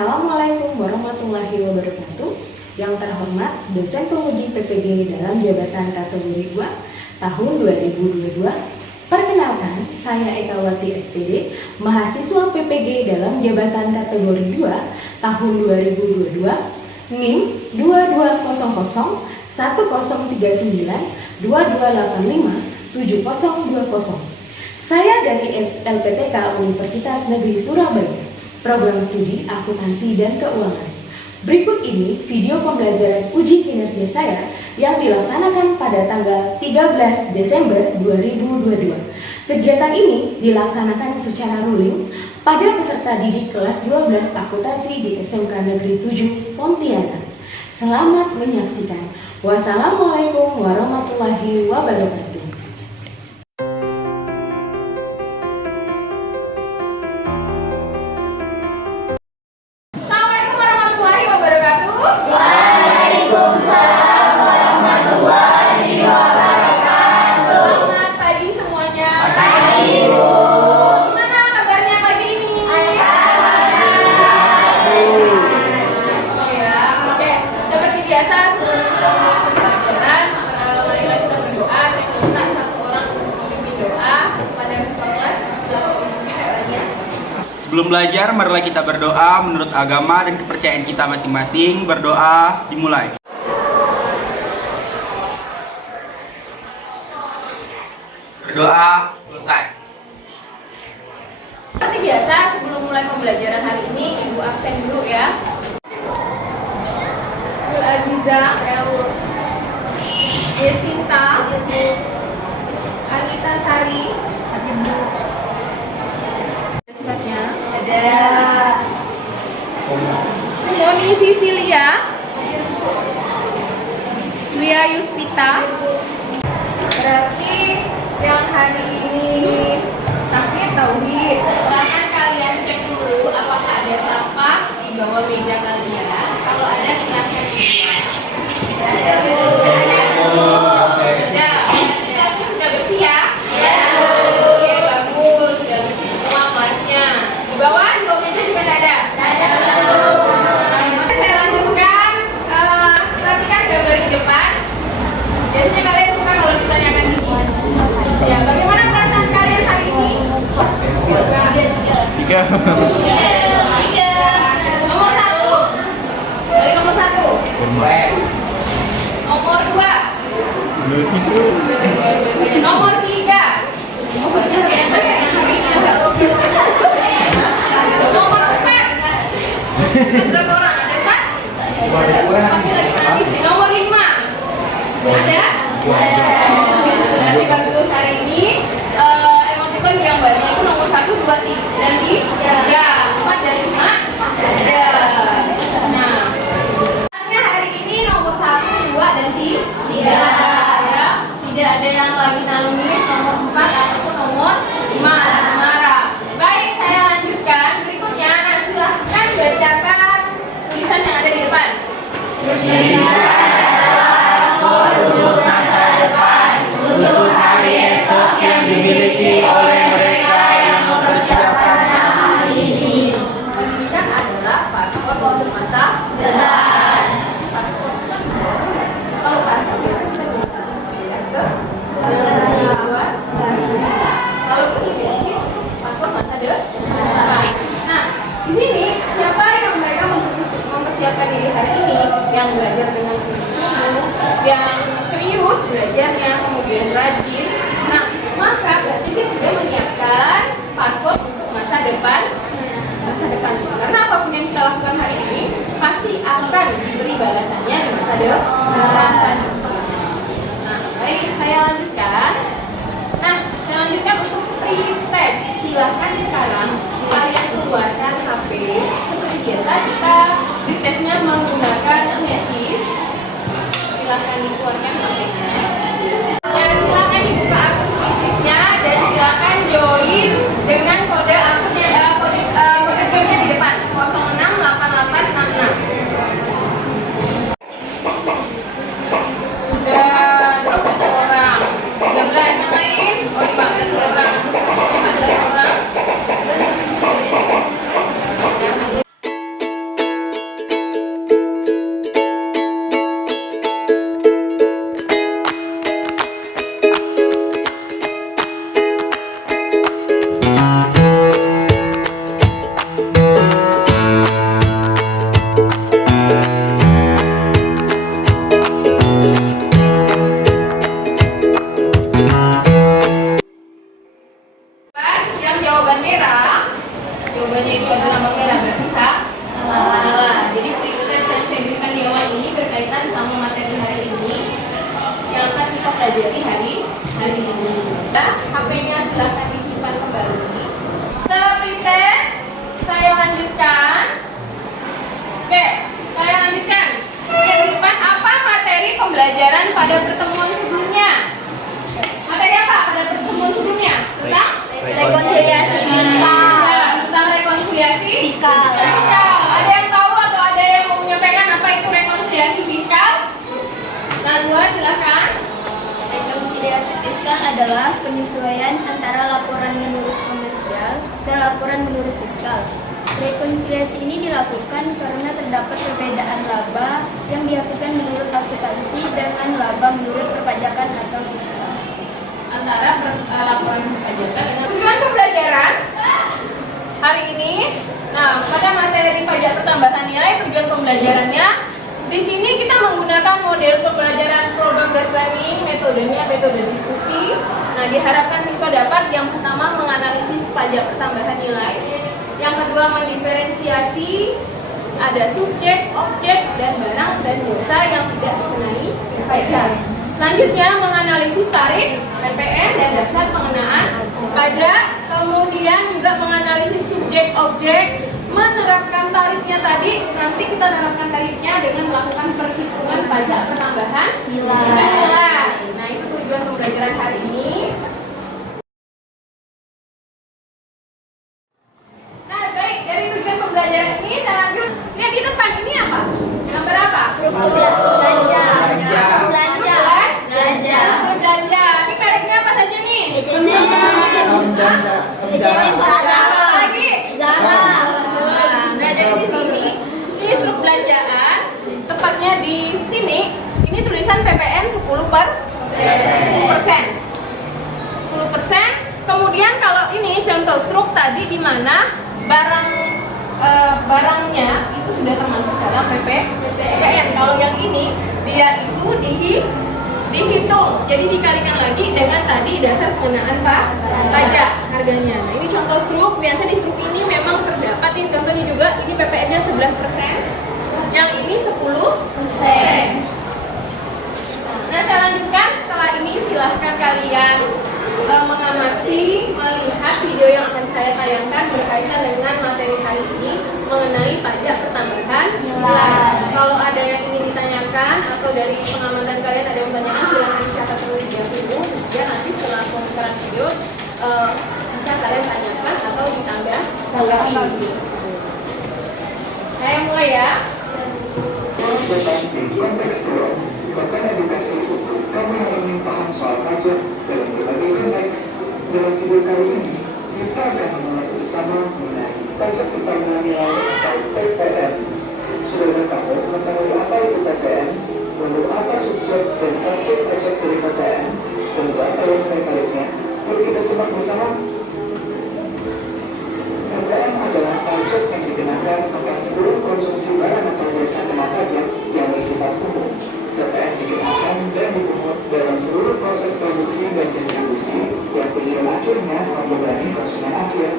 Assalamualaikum warahmatullahi wabarakatuh. Yang terhormat dosen penguji PPG dalam jabatan kategori 2 tahun 2022. Perkenalkan, saya Ekawati SPD, mahasiswa PPG dalam jabatan kategori 2 tahun 2022, NIM 2200 1039 2285 7020. Saya dari LPTK Universitas Negeri Surabaya, program studi akuntansi dan keuangan. Berikut ini video pembelajaran uji kinerja saya yang dilaksanakan pada tanggal 13 Desember 2022. Kegiatan ini dilaksanakan secara ruling pada peserta didik kelas 12 akuntansi di SMK Negeri 7 Pontianak. Selamat menyaksikan. Wassalamualaikum warahmatullahi wabarakatuh. Sebelum belajar, marilah kita berdoa menurut agama dan kepercayaan kita masing-masing. Berdoa dimulai. Berdoa selesai. Seperti biasa, sebelum mulai pembelajaran hari ini, Ibu absen dulu ya. Bu Aziza, Yesinta, Anita Sari, sifatnya ada Moni Sisilia, Dwi Yuspita. Berarti yang hari ini sakit tauhid. Silakan kalian cek dulu apakah ada sampah di bawah meja kalian. Kalau ada silakan dibuang. Ada. Sudah bersih ya? Oke, bagus. Sudah bersih semua kelasnya. Di bawah meja juga ada. Saya lanjutkan. Perhatikan gambar di depan. Biasanya kalian suka kalau ditanyakan gini. Ya, bagaimana perasaan kalian hari ini? Tiga. Nomor 1. Dari nomor 1. Nomor 2. Nomor 3. Oh, banyak ya. Nomor 4. Berapa orang? Ada 4? Nomor 5. Ada? Berarti bagus hari ini. Emoticon yang banyak itu nomor 1, 2, 3 dan 3, 4 dan 5 ada. Nah, hari ini nomor 1, 2 dan 3 ya. Tidak ada yang lagi nangis. Nomor 4 ataupun nomor 5 ada marah. Baik, saya lanjutkan. Berikutnya, silahkan bacakan tulisan yang ada di depan. Untuk masa depan. Nah, HP-nya silahkan disimpan kembali. Setelah pretest, saya lanjutkan. Oke, saya lanjutkan. Yang di depan apa materi pembelajaran pada pertemuan sebelumnya? Materi apa pada pertemuan sebelumnya? Tentang Rekonsiliasi fiskal. tentang rekonsiliasi Fiskal. Ada yang tahu atau ada yang mau menyampaikan apa itu rekonsiliasi fiskal? Najwa, silahkan. Rekonsiliasi fiskal adalah penyesuaian antara laporan menurut komersial dan laporan menurut fiskal. Rekonsiliasi ini dilakukan karena terdapat perbedaan laba yang dihasilkan menurut akuntansi dengan laba menurut perpajakan atau fiskal. Antara laporan perpajakan dengan tujuan pembelajaran hari ini. Nah, pada materi pajak pertambahan nilai tujuan pembelajarannya di sini kita menggunakan model pembelajaran program based learning, metodenya metode diskusi. Nah, diharapkan siswa dapat yang pertama menganalisis pajak pertambahan nilai, yang kedua mendiferensiasi ada subjek, objek, dan barang dan jasa yang tidak dikenai pajak. Selanjutnya menganalisis tarif, PPN, dan dasar pengenaan pajak. Kemudian juga menganalisis subjek, objek, menerapkan tarifnya tadi. Nanti kita menerapkan tarifnya dengan melakukan perhitungan pajak pertambahan nilai. Nah, itu tujuan pembelajaran hari ini. Nah, baik, dari tujuan pembelajaran ini saya lanjut. Lihat di depan ini apa? Gambar apa? Belanja. Belanja. Ini mereknya apa saja nih? Apa lagi? Zara. Nah, jadi di sini ini struk belanjaan, tepatnya di sini. Ini tulisan PPN 10%. Kemudian kalau ini contoh struk tadi di mana barangnya itu sudah termasuk dalam PPN. Kalau yang ini dia itu dihitung, jadi dikalikan lagi dengan tadi dasar pengenaan pajak harganya. Nah, ini contoh struk. Biasa di struk ini memang terdapat ini contohnya juga ini PPN-nya 11%, yang ini 10%. Nah, saya lanjutkan. Setelah ini silahkan kalian mengamati, melihat video yang akan saya tayangkan berkaitan dengan materi hari ini mengenai pajak pertambahan nilai. Kalau ada yang ingin ditanyakan atau dari pengamatan kalian ada yang bertanya, silahkan dicatat terlebih dahulu. Ya, nanti setelah pemutaran video bisa kalian tanyakan atau ditambah lagi. Saya mulai ya. Bahkan edukasi untuk kamu yang ingin paham soal pajak dalam berbagai konteks. Dalam video kali ini, kita akan mengulas bersama mengenai pajak pertambahan nilai atau PPN. Sudah kamu mengetahui apa itu PPN, lalu apa subjek dan objek pajak dari PPN, dan berapa yang terkaitnya? Mari kita simak bersama. PPN adalah pajak yang dikenakan atas seluruh konsumsi barang atau jasa kena pajak yang bersifat umum. PPN dikenakan dan dipungut dalam seluruh proses produksi dan distribusi yang tujuan akhirnya membebani konsumen akhir.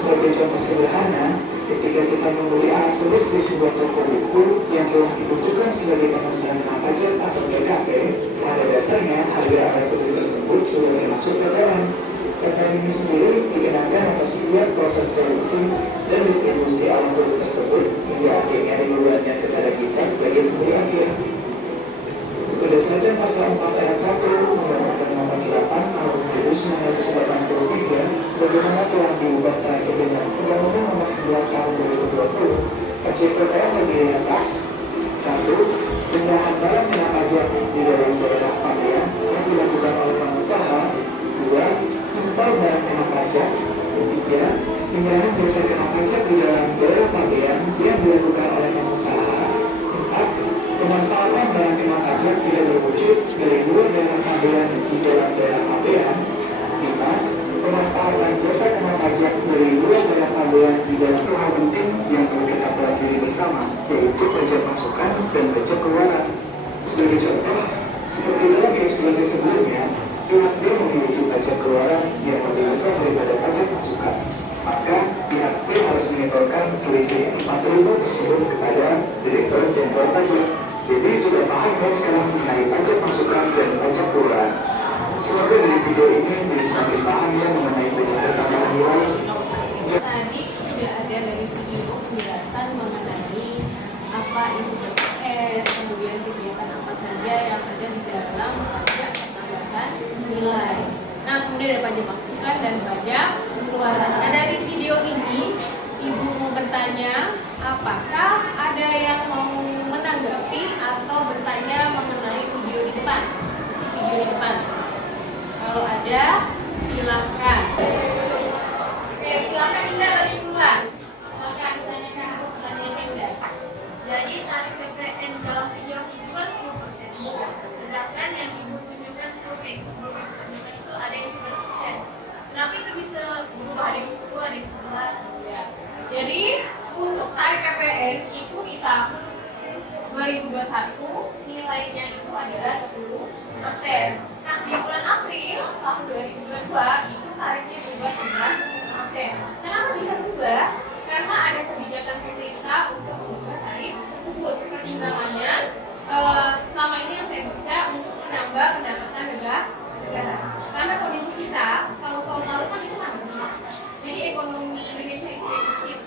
Sebagai contoh sederhana, ketika kita membeli alat tulis di sebuah toko buku yang telah ditentukan sebagai penghasilan kena pajak atau PKP, pada dasarnya harga alat tulis tersebut sudah termasuk PPN. PPN ini sendiri dikenakan atas setiap proses produksi dan distribusi alat tulis tersebut hingga akhirnya dibebankan kepada kita sebagai pembeli akhir. Berdasarkan pasal 4 ayat 1 Undang-Undang Nomor 8 Tahun 1983 sebagaimana telah diubah terakhir dengan Undang-Undang Nomor 11 Tahun 2020, pajak PPN terdiri atas 1. Penyerahan barang kena pajak di dalam daerah pabean yang dilakukan oleh pengusaha. 2. Impor barang kena pajak. 3. Penyerahan jasa kena pajak di dalam daerah pabean yang dilakukan oleh pengusaha. 4. Pemanfaatan barang kena pajak tidak berwujud dari luar daerah pabean di dalam daerah pabean. 5. Pemanfaatan jasa kena pajak dari luar daerah pabean di dalam hal penting yang perlu kita pelajari bersama, yaitu pajak masukan dan pajak keluaran. Sebagai contoh, seperti dalam ilustrasi sebelumnya, pihak B memiliki pajak keluaran yang lebih besar daripada pajak masukan. Maka pihak B harus menyetorkan selisih 4.000 tersebut kepada Direktur Jenderal Pajak. Jadi sudah paham ya sekarang mengenai pajak masukan dan pajak keluaran. video ini jadi semakin paham ya mengenai prinsip tambahan nilai. Tadi sudah ada dari video penjelasan mengenai apa itu PPN, kemudian kegiatan apa saja yang ada di dalam pajak tambahan nilai. Nah, kemudian ada pajak masukan dan pajak keluaran. Nah, dari video ini, Ibu mau bertanya, apakah ada yang mau menanggapi atau bertanya mengenai video di depan? Si video di depan. Kalau ada, silahkan. Oke, silakan Indah tadi duluan. Silakan ditanyakan pertanyaan Indah. Jadi tarif PPN dalam video itu kan 10%. Sedangkan yang ibu tunjukkan 10%. Itu ada yang 11%. Kenapa itu bisa berubah, ada yang 10, ada yang 11? Ya. Jadi untuk tarif PPN itu di tahun 2021 nilainya itu adalah 10%. Nah, di bulan April tahun 2022 itu tarifnya berubah 11%. Kenapa bisa berubah? Karena ada kebijakan pemerintah untuk mengubah tarif tersebut. Pertimbangannya selama ini yang saya baca untuk menambah pendapatan negara. Karena kondisi kita kalau tahun lalu kan itu pandemi. Jadi ekonomi Indonesia itu defisit.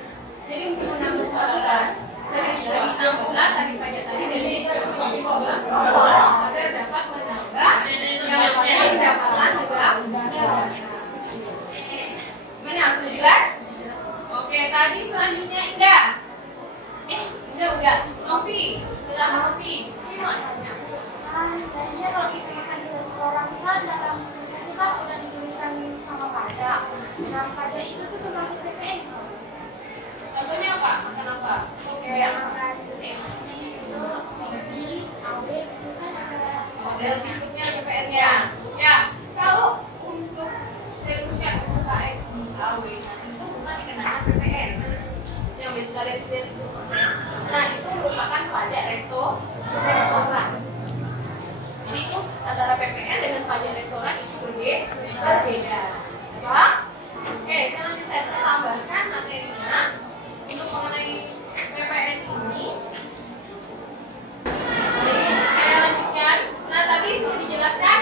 Jadi untuk menambah pemasukan sehingga ditambahlah tarif pajak tadi dari 10% agar dapat menambah yang pendapatan negara. Gimana? Sudah jelas? Oke, tadi selanjutnya Indah. Indah udah. Novi, silakan Novi. Biasanya kalau kita makan di restoran kan dalam itu kan udah dituliskan sama pajak. Nah, pajak itu tuh termasuk PPN. Contohnya apa? Makan apa? Kayak makan XD itu, McD, AW itu kan ada. Model fisiknya PPN-nya. Ya, kalau untuk servisnya untuk KFC, AW itu bukan dikenakan PPN. Yang biasa kalian sendiri 10%. Nah, itu merupakan pajak restoran. Jadi itu antara PPN dengan pajak restoran itu berbeda. Ya? Oke, selanjutnya saya tambahkan materinya untuk mengenai PPN ini. Jadi saya lanjutkan. Nah, tadi sudah dijelaskan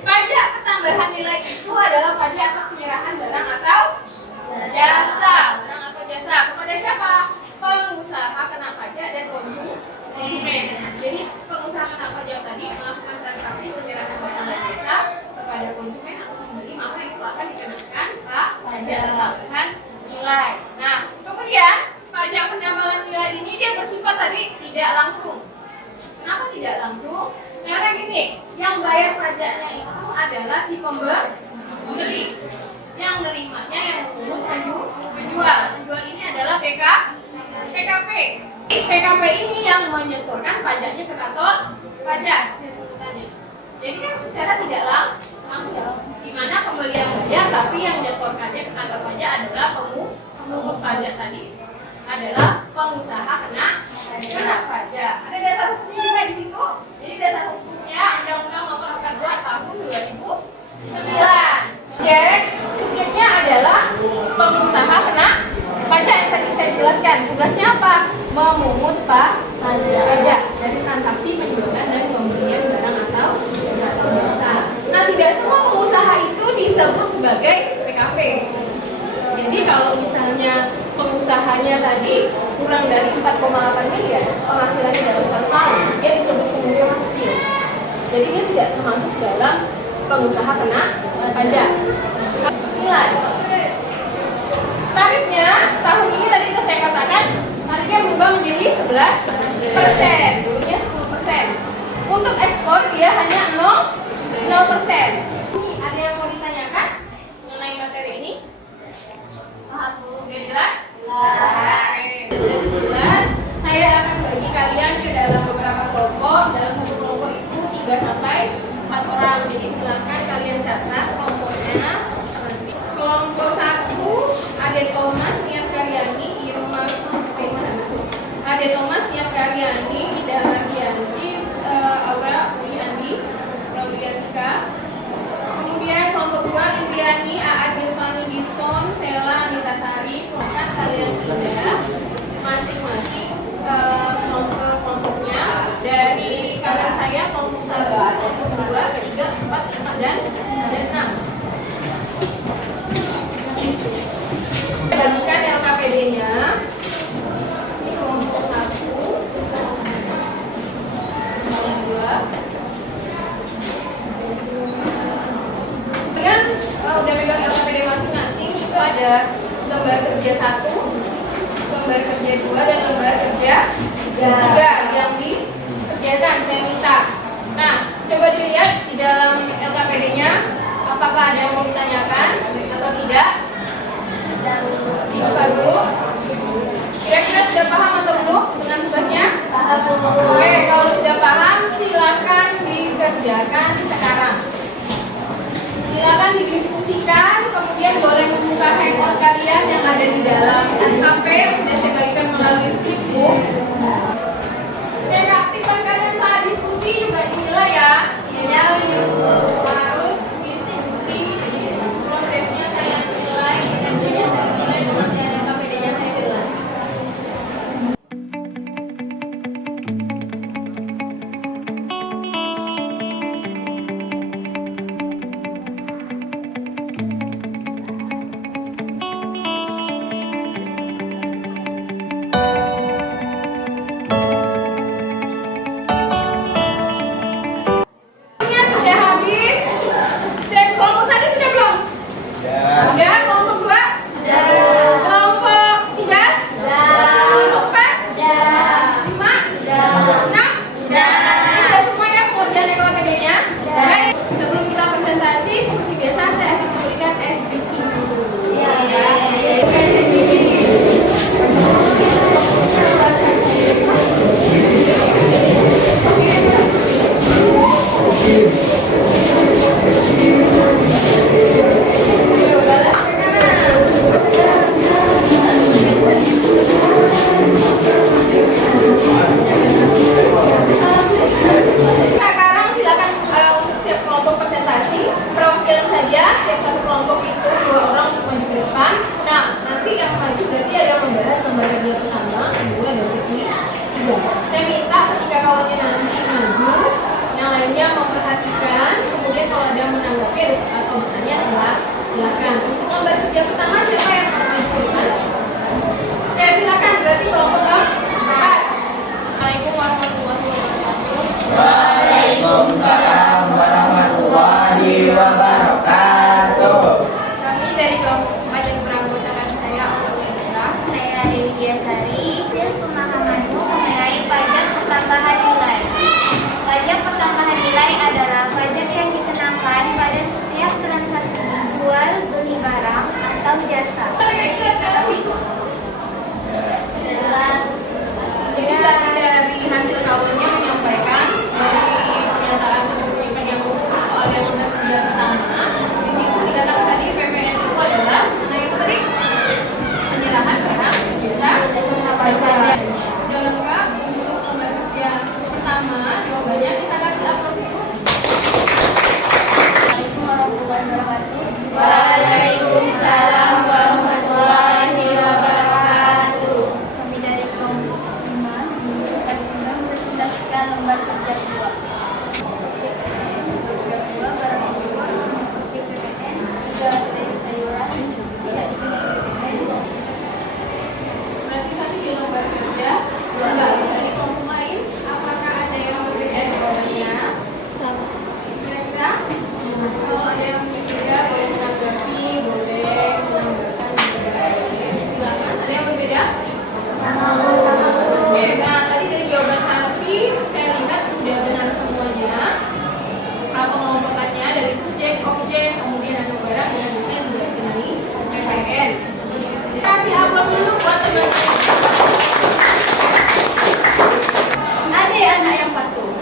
pajak pertambahan nilai itu adalah pajak atas penyerahan barang atau jasa. Barang atau jasa kepada siapa? Pengusaha kena pajak dan konsumen. Jadi pengusaha kena pajak tadi melakukan transaksi penyerahan barang dan jasa kepada konsumen atau pembeli, maka itu akan dikenakan pajak tambahan nilai. Nah, kemudian pajak penambahan nilai ini dia bersifat tadi tidak langsung. Kenapa tidak langsung? Karena gini, yang bayar pajaknya itu adalah si pembeli. Yang menerimanya yang memungut penjual. Penjual ini adalah PKP. PKP ini yang menyetorkan pajaknya ke kantor pajak. Jadi kan secara tidak langsung, di mana pembeli yang bayar, tapi yang menyetorkannya ke kantor pajak adalah pemungut pajak tadi adalah pengusaha kena pajak. Ada dasar hukumnya juga di situ. Jadi dasar hukumnya Undang-Undang Nomor 42 Tahun 2009. Jadi subjeknya adalah pengusaha kena pajak yang tadi saya jelaskan. Tugasnya apa? Memungut pajak dari transaksi penjualan dan pembelian barang atau jasa. Nah, tidak semua pengusaha itu disebut sebagai PKP. Jadi kalau misalnya pengusahanya tadi kurang dari 4,8 miliar penghasilannya dalam 1 tahun, dia disebut pengusaha kecil. Jadi dia tidak termasuk dalam pengusaha kena pajak. Nilai tarifnya tahun ini tadi itu saya katakan tarifnya berubah menjadi 11%, dulunya 10%. Untuk ekspor dia hanya 0%. Ini ada yang mau ditanyakan mengenai materi ini? Sudah jelas? Sudah jelas. Saya akan bagi kalian ke dalam beberapa kelompok. Dalam satu kelompok itu 3 sampai 4 orang. Jadi silakan kalian catat kelompoknya. Kelompok 1 Ade Thomas, Niat Karyani, Irma Ade Thomas, Niat Karyani, Ida Mardianti, Aura Andi, Raudianika. Kemudian kelompok 2 Indriani, Aad Bilfani Gibson, Sela Anitasari. Kelompok kalian tidak masing-masing kelompoknya dari kakak saya kelompok 1, kelompok 2, 3, 4, 5 dan ada lembar kerja 1, lembar kerja 2, dan lembar kerja 3 yang dikerjakan saya minta. Nah, coba dilihat di dalam LKPD-nya apakah ada yang mau ditanyakan atau tidak. Dibuka dulu. Kira-kira sudah paham atau belum dengan tugasnya? Oke, kalau sudah paham silakan dikerjakan sekarang. Silakan didiskusikan, kemudian boleh membuka hangout kalian yang ada di dalam HP yang sudah saya bagikan melalui Flipbook. Keaktifan kalian saat diskusi juga dinilai ya. Harus diskusi, prosesnya saya nilai, kinerjanya saya nilai, pekerjaan LKPD-nya saya nilai. Waktunya sudah habis. Cek kelompok 1 sudah belum? Sudah. Kelompok 2? Sudah. Kelompok 3? Sudah. Kelompok 4? Sudah. 5? Sudah. 6? Sudah. Sudah semuanya pengerjaan LKPD-nya? Baik. Sebelum kita presentasi, seperti biasa saya akan memberikan SBQ dulu. Ya. SBQ. Ayo, balas ke kanan. Sekarang silakan untuk setiap kelompok presentasi perwakilan saja. Setiap satu kelompok itu 2 orang untuk maju ke depan. Nah, nanti yang maju berarti ada yang membahas lembar kerja pertama, kedua, dan ketiga. Saya minta ketika kawannya nanti maju, yang lainnya memperhatikan. Kemudian kalau ada yang menanggapi atau bertanya, silakan. Untuk lembar kerja pertama siapa yang mau maju ke depan? Ya silakan. Berarti kelompok 4. Assalamualaikum warahmatullahi wabarakatuh. Waalaikumsalam warahmatullahi wabarakatuh. Kami dari kelompok 4 yang beranggotakan saya Alhamdulillah. Saya Dewi Giasari. Hasil pemahamanmu mengenai pajak pertambahan nilai. Pajak pertambahan nilai adalah pajak yang dikenakan pada setiap transaksi jual beli barang atau jasa. Sudah jelas. Jadi tadi dari hasil kawannya menyampaikan dari pernyataan pendidikan yang soal yang lembar kerja pertama. Di situ dikatakan tadi PPN itu adalah yang tadi penyerahan barang jasa pajak. Sudah lengkap untuk lembar kerja pertama. Jawabannya kita kasih upload itu. Assalamualaikum warahmatullahi wabarakatuh. Waalaikumsalam warahmatullahi wabarakatuh. Kami dari kelompok 5 saya undang presentasikan lembar kerja 2. Barang impor, PPN, 3 sayuran, 3 SPP. Berarti tadi di lembar kerja enggak dari kelompok lain, apakah ada yang berbeda jawabannya? Kira-kira kalau ada yang berbeda boleh menanggapi, boleh menanggapan juga boleh. Silakan. Ada yang berbeda? Oke, nah tadi dari jawaban Sarfi saya lihat sudah benar semuanya. Pengelompokannya dari subjek, objek, kemudian ada barang yang bisa dikenali PPN. Kasih upload dulu buat teman-teman. Ada ya anak yang patuh?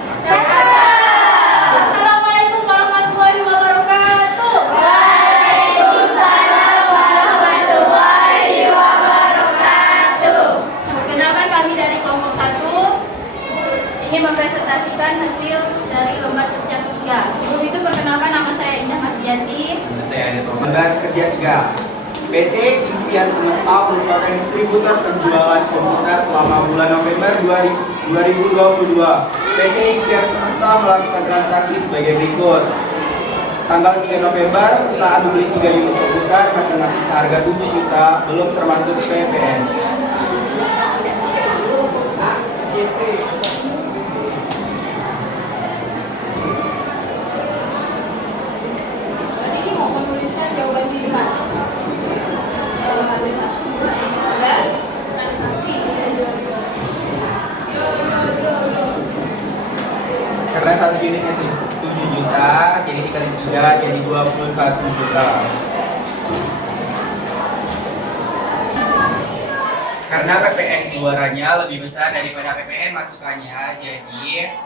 Assalamualaikum warahmatullahi wabarakatuh. Waalaikumsalam warahmatullahi wabarakatuh. Perkenalkan kami dari kelompok 1 ingin mempresentasikan hasil dari lembar kerja 3. Sebelum itu perkenalkan nama saya Indah Mardianti. Saya ada lembar kerja 3. PT Impian Semesta merupakan distributor penjualan komputer selama bulan November 2022. PT Impian Semesta melakukan transaksi sebagai berikut. Tanggal 3 November, perusahaan membeli 3 unit komputer masing-masing seharga 7 juta, belum termasuk PPN. Jadi ini mau menuliskan jawaban pilihan. menjadi 21 juta. Karena PPN keluarannya lebih besar daripada PPN masukannya, jadi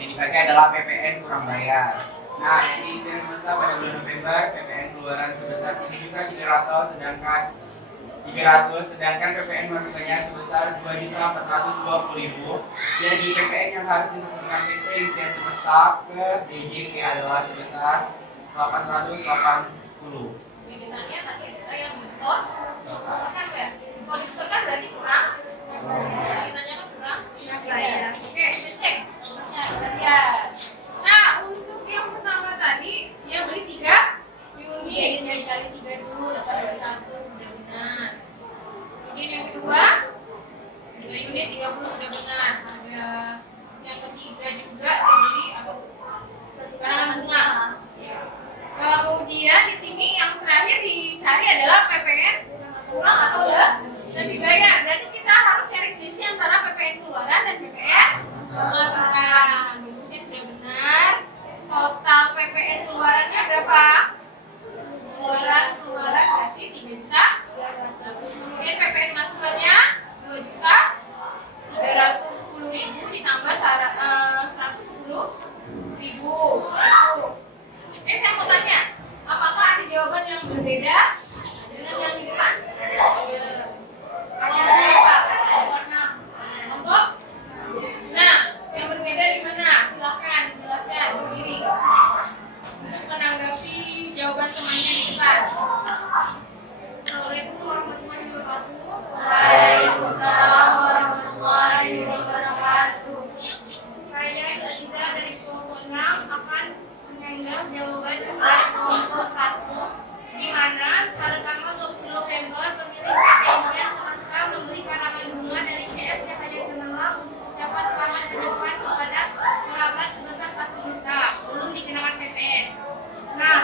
yang dipakai adalah PPN kurang bayar. Nah, PT Impian Semesta pada bulan November PPN keluaran sebesar 3.300.000 sedangkan PPN masukannya sebesar 2.420.000. Jadi PPN yang harus disetorkan PT Impian Semesta ke DJK adalah sebesar 880. Biasanya tadi ada yang disetor, kan nggak? Kalau disetorkan berarti kurang. Biasanya kan kurang. Oke, kita cek. Bayar. Nah, untuk yang pertama tadi dia beli 3 unit, dia kali 3 dulu dapat 21 sudah benar. Kemudian yang kedua 2 unit 30 sudah benar. Harga yang ketiga juga dia beli apa? Karangan bunga. Kemudian di sini yang terakhir dicari adalah PPN kurang atau lebih bayar. Berarti kita harus cari selisih antara PPN keluaran dan PPN masukan. Ini sudah benar. Total PPN keluarannya berapa? Keluaran berarti 3 juta. Kemudian PPN masukannya 2 juta 910.000 ditambah 110.000. Saya mau tanya, apakah ada jawaban yang berbeda dengan yang di depan? Kelompok? Nah, yang berbeda di mana? Silahkan jelaskan sendiri untuk menanggapi jawaban temannya di depan. Assalamualaikum warahmatullahi wabarakatuh. Waalaikumsalam warahmatullahi wabarakatuh. Saya Lazida dari kelompok 6 akan menganggap jawaban dari kelompok 1, di mana pada tanggal 20 November pemilik PT Impian Semesta membeli karangan bunga dari CF Cahaya Cemerlang untuk ucapan selamat ke depan kepada kerabat sebesar 1 juta, belum dikenakan PPN. Nah,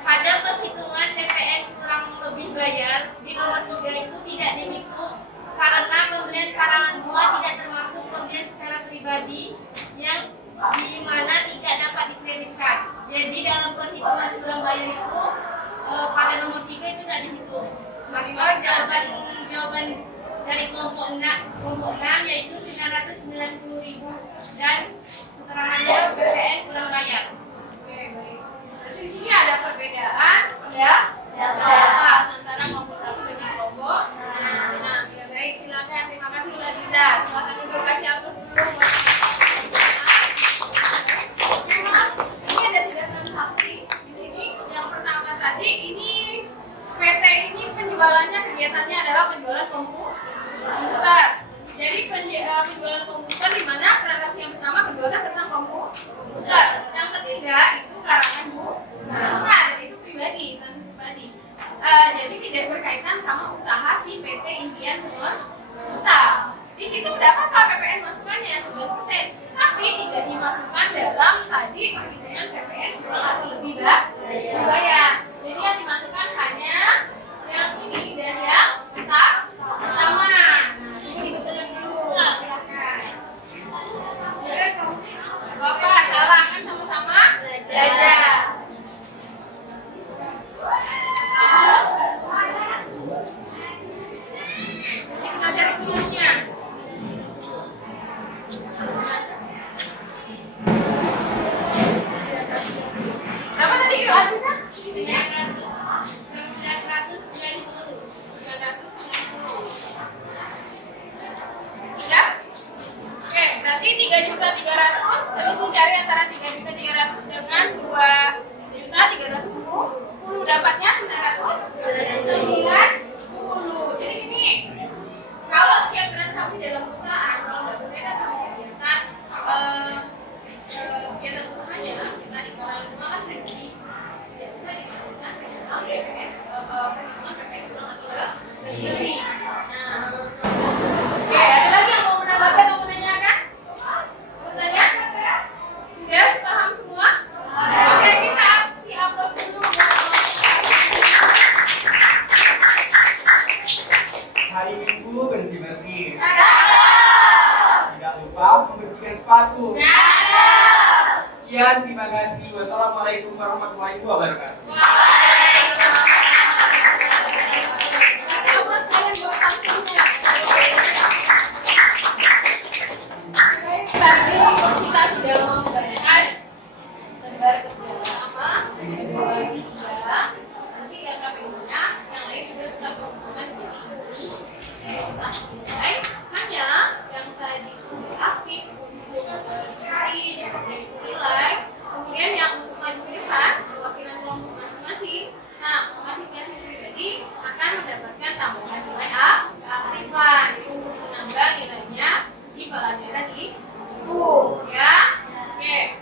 pada perhitungan PPN kurang lebih bayar di nomor 3 itu tidak dihitung karena pembelian karangan bunga tidak termasuk pembelian secara pribadi yang di mana tidak dapat dikreditkan. Jadi dalam perhitungan kurang bayar itu pada nomor 3 itu tidak dihitung. Bagaimana jawaban dari kelompok 6 yaitu 990.000 dan keterangannya PPN kurang bayar. Oke, baik. Jadi di sini ada perbedaan pendapat antara kelompok 1 dengan kelompok. Nah, ya baik, silakan. Terima kasih sudah bisa. Silakan duduk, kasih ampun dulu. Ini ada 3 transaksi di sini. Yang pertama tadi ini PT ini penjualannya kegiatannya adalah penjualan komputer. Jadi penjualan komputer di mana transaksi yang pertama penjualan tentang komputer. Yang ketiga itu karangan bunga dan itu pribadi. Jadi tidak berkaitan sama usaha si PT Impian Semesta. Di situ berapa PPN masukannya 11%, tapi tidak dimasukkan dalam tadi perhitungan PPN kurang atau lebih bayar. Jadi yang dimasukkan hanya yang ini dan yang pertama. Nah, ini dibetulkan dulu. Silakan. Bapak salah kan sama-sama belajar. Sekian, terima kasih. Wassalamualaikum warahmatullahi wabarakatuh. Baik, tadi kita sudah membahas lembar kerja pertama, kedua, ketiga. Nanti LKPU-nya yang lain juga tetap menggunakan ini. Kita mulai hanya yang tadi sudah aktif untuk diskusi dan nilai. Kemudian yang untuk maju ke depan, perwakilan kelompok masing-masing. Nah, masing-masing pribadi akan mendapatkan tambahan nilai A keaktifan untuk menambah nilainya di pelajaran itu, ya. Oke.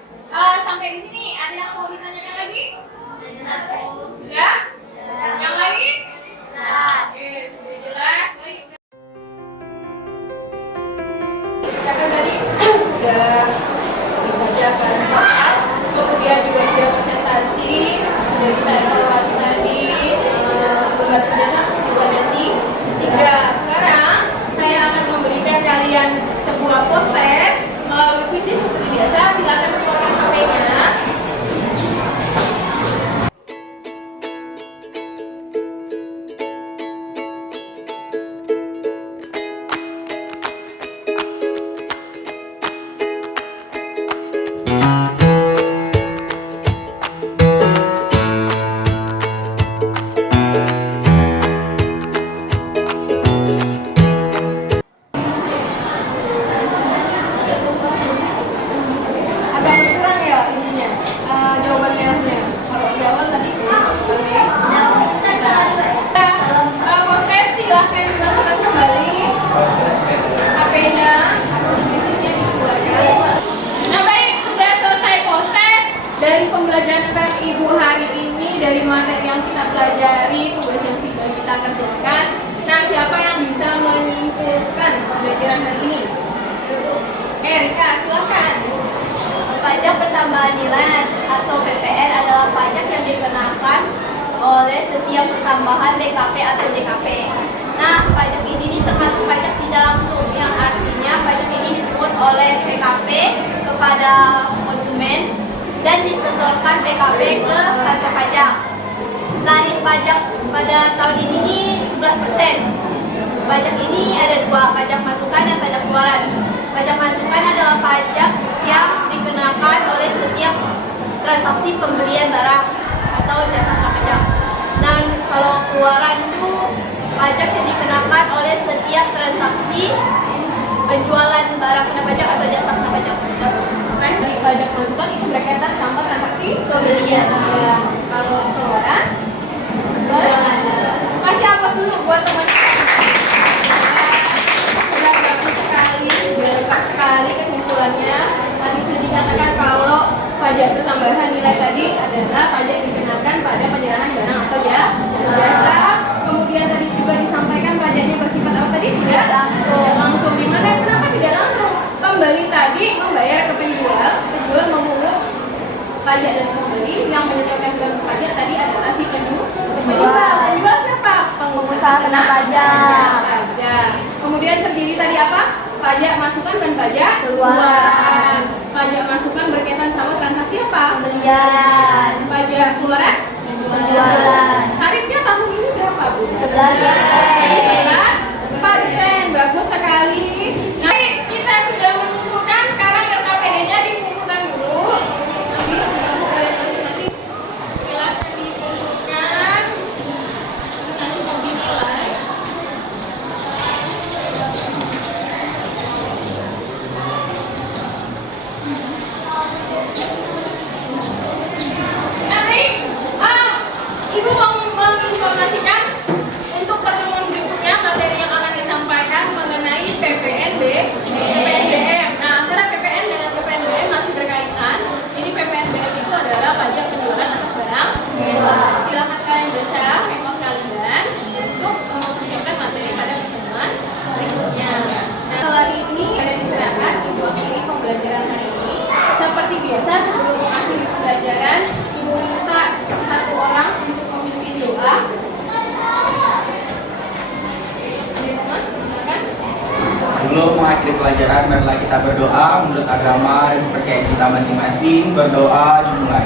Sampai di sini ada yang mau ditanyakan lagi? Jelas, Bu. Sudah? Yang lain? Jelas. Oke, sudah jelas. Baik. Kita kan tadi sudah dibacakan soal, kemudian juga sudah presentasi, sudah kita evaluasi tadi lembar kerja 1, 2, dan 3. Sekarang saya akan memberikan kalian sebuah post-test melalui kuis seperti biasa. Silakan keluarkan HP-nya. Agak berkurang ya ininya, jawaban merahnya. Kalau di awal tadi post-test silahkan dimasukkan kembali HP-nya atau bisnisnya dikeluarkan. Nah baik, sudah selesai post-test dari pembelajaran PES Ibu hari ini, dari materi yang kita pelajari, tugas yang sudah kita kerjakan. Nah, siapa yang bisa menyimpulkan pembelajaran hari ini? Rika, silakan. Pajak pertambahan nilai atau PPN adalah pajak yang dikenakan oleh setiap pertambahan BKP atau JKP. Nah, pajak ini termasuk pajak tidak langsung, yang artinya pajak ini dipungut oleh BKP kepada konsumen dan disetorkan BKP ke kantor pajak. Tarif pajak pada tahun ini 11%. Pajak ini ada dua, pajak masukan dan pajak keluaran. Pajak masukan adalah pajak yang dikenakan oleh setiap transaksi pembelian barang atau jasa kena pajak. Nah, kalau keluaran itu pajak yang dikenakan oleh setiap transaksi penjualan barang kena pajak atau jasa kena pajak. Dari pajak masukan itu berkaitan sama transaksi Pembelian. Ya, kalau keluaran, kasih apa dulu buat teman-teman? Sudah bagus sekali, lengkap sekali kesimpulannya. Tadi sudah dikatakan kalau pajak tambahan nilai tadi adalah pajak yang dikenakan pada penyerahan barang atau jasa. Kemudian tadi juga disampaikan pajaknya bersifat apa tadi? Tidak langsung. Di mana? Kenapa tidak langsung? Pembeli tadi membayar ke penjual, penjual memungut pajak dari pembeli, yang menyetorkan ke pajak tadi adalah si penjual. Penjual siapa? Pengusaha kena pajak. Kemudian terdiri tadi apa? Pajak masukan dan pajak keluaran. Pajak masukan berkaitan sama transaksi apa? Pembelian. Pajak keluaran? Penjualan. Tarifnya tahun ini berapa, Bu? 11%. Bagus sekali. Nah, kita sudah mengumpulkan. Sekarang LKPD-nya dikumpulkan dulu. Ambil kalian masing-masing. Silakan dikumpulkan. Untuk dinilai. Nah, pembelajaran, marilah kita berdoa menurut agama dan kepercayaan kita masing-masing. Berdoa dimulai.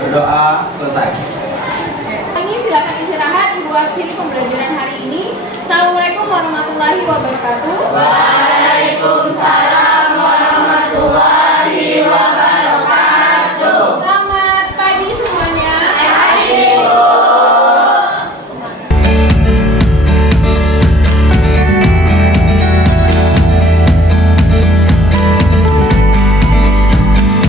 Berdoa selesai. Ini silakan istirahat, Ibu akhiri pembelajaran hari ini. Assalamualaikum warahmatullahi wabarakatuh.